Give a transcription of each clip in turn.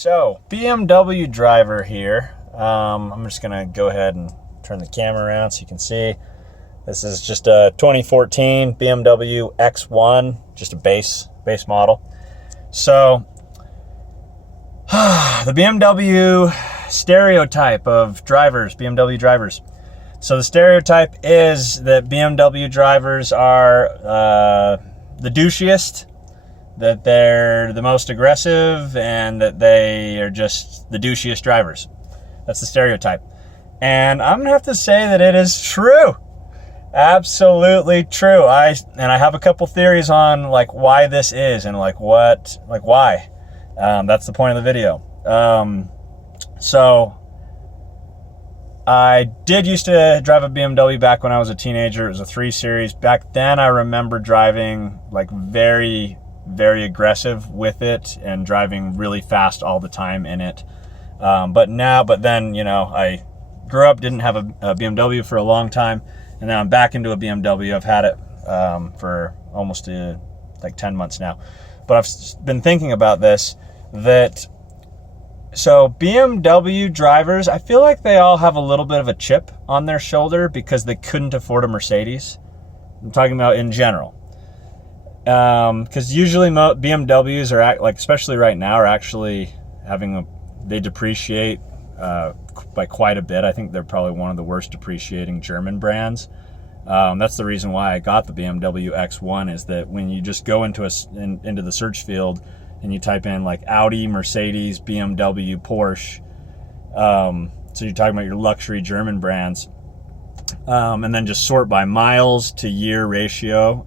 So, BMW driver here. I'm just going to go ahead and turn the camera around so you can see. This is just a 2014 BMW X1, just a base model. So, the BMW stereotype of drivers, BMW drivers. So the stereotype is that BMW drivers are the douchiest, that they're the most aggressive, and that they are just the douchiest drivers. That's the stereotype. And I'm gonna have to say that it is true. Absolutely true. I have a couple theories on like why this is and why. That's the point of the video. So I did used to drive a BMW back when I was a teenager. It was a 3 Series. Back then I remember driving like very, very aggressive with it and driving really fast all the time in it. But then, you know, I grew up, didn't have a BMW for a long time, and now I'm back into a BMW. I've had it for almost like 10 months now. But I've been thinking about this, so BMW drivers, I feel like they all have a little bit of a chip on their shoulder because they couldn't afford a Mercedes. I'm talking about in general. Because usually BMWs are, like, especially right now, are actually they depreciate by quite a bit. I think they're probably one of the worst depreciating German brands. That's the reason why I got the BMW X1, is that when you just go into the search field and you type in like Audi, Mercedes, BMW, Porsche, so you're talking about your luxury German brands, and then just sort by miles to year ratio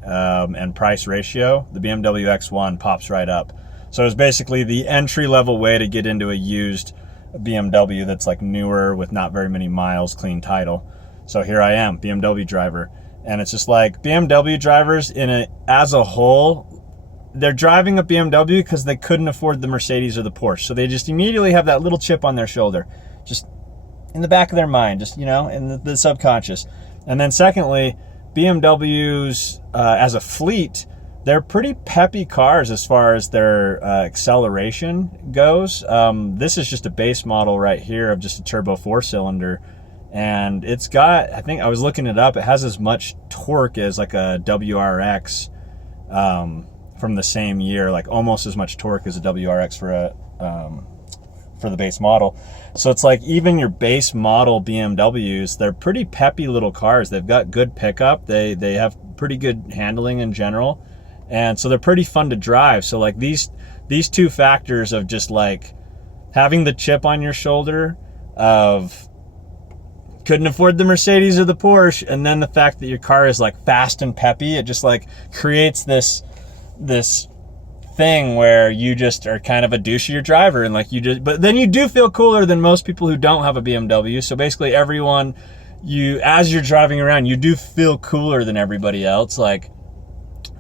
and price ratio, the BMW X1 pops right up. So it's basically the entry-level way to get into a used BMW that's like newer with not very many miles, clean title. So here I am, BMW driver, and it's just like BMW drivers as a whole, they're driving a BMW because they couldn't afford the Mercedes or the Porsche. So they just immediately have that little chip on their shoulder, just in the back of their mind, just, you know, in the subconscious. And then secondly, BMWs as a fleet, they're pretty peppy cars as far as their acceleration goes. This is just a base model right here of just a turbo 4-cylinder. And it's got, I think I was looking it up, it has as much torque as like a WRX from the same year, like almost as much torque as a WRX for the base model. So it's like even your base model BMWs, they're pretty peppy little cars. They've got good pickup. They have pretty good handling in general. And so they're pretty fun to drive. So like these two factors of just like having the chip on your shoulder of couldn't afford the Mercedes or the Porsche, and then the fact that your car is like fast and peppy, it just like creates this thing where you just are kind of a douchier driver, and like but then you do feel cooler than most people who don't have a BMW. So basically everyone, as you're driving around, you do feel cooler than everybody else. Like,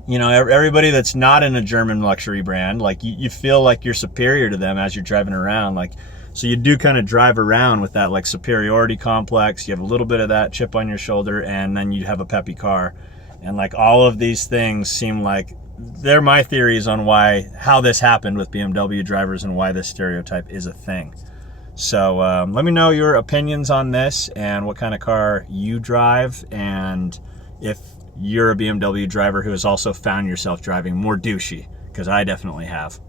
you know, everybody that's not in a German luxury brand, like you feel like you're superior to them as you're driving around. Like, so you do kind of drive around with that like superiority complex. You have a little bit of that chip on your shoulder, and then you have a peppy car. And like all of these things seem like they're my theories on how this happened with BMW drivers and why this stereotype is a thing. So let me know your opinions on this and what kind of car you drive, and if you're a BMW driver who has also found yourself driving more douchey, because I definitely have.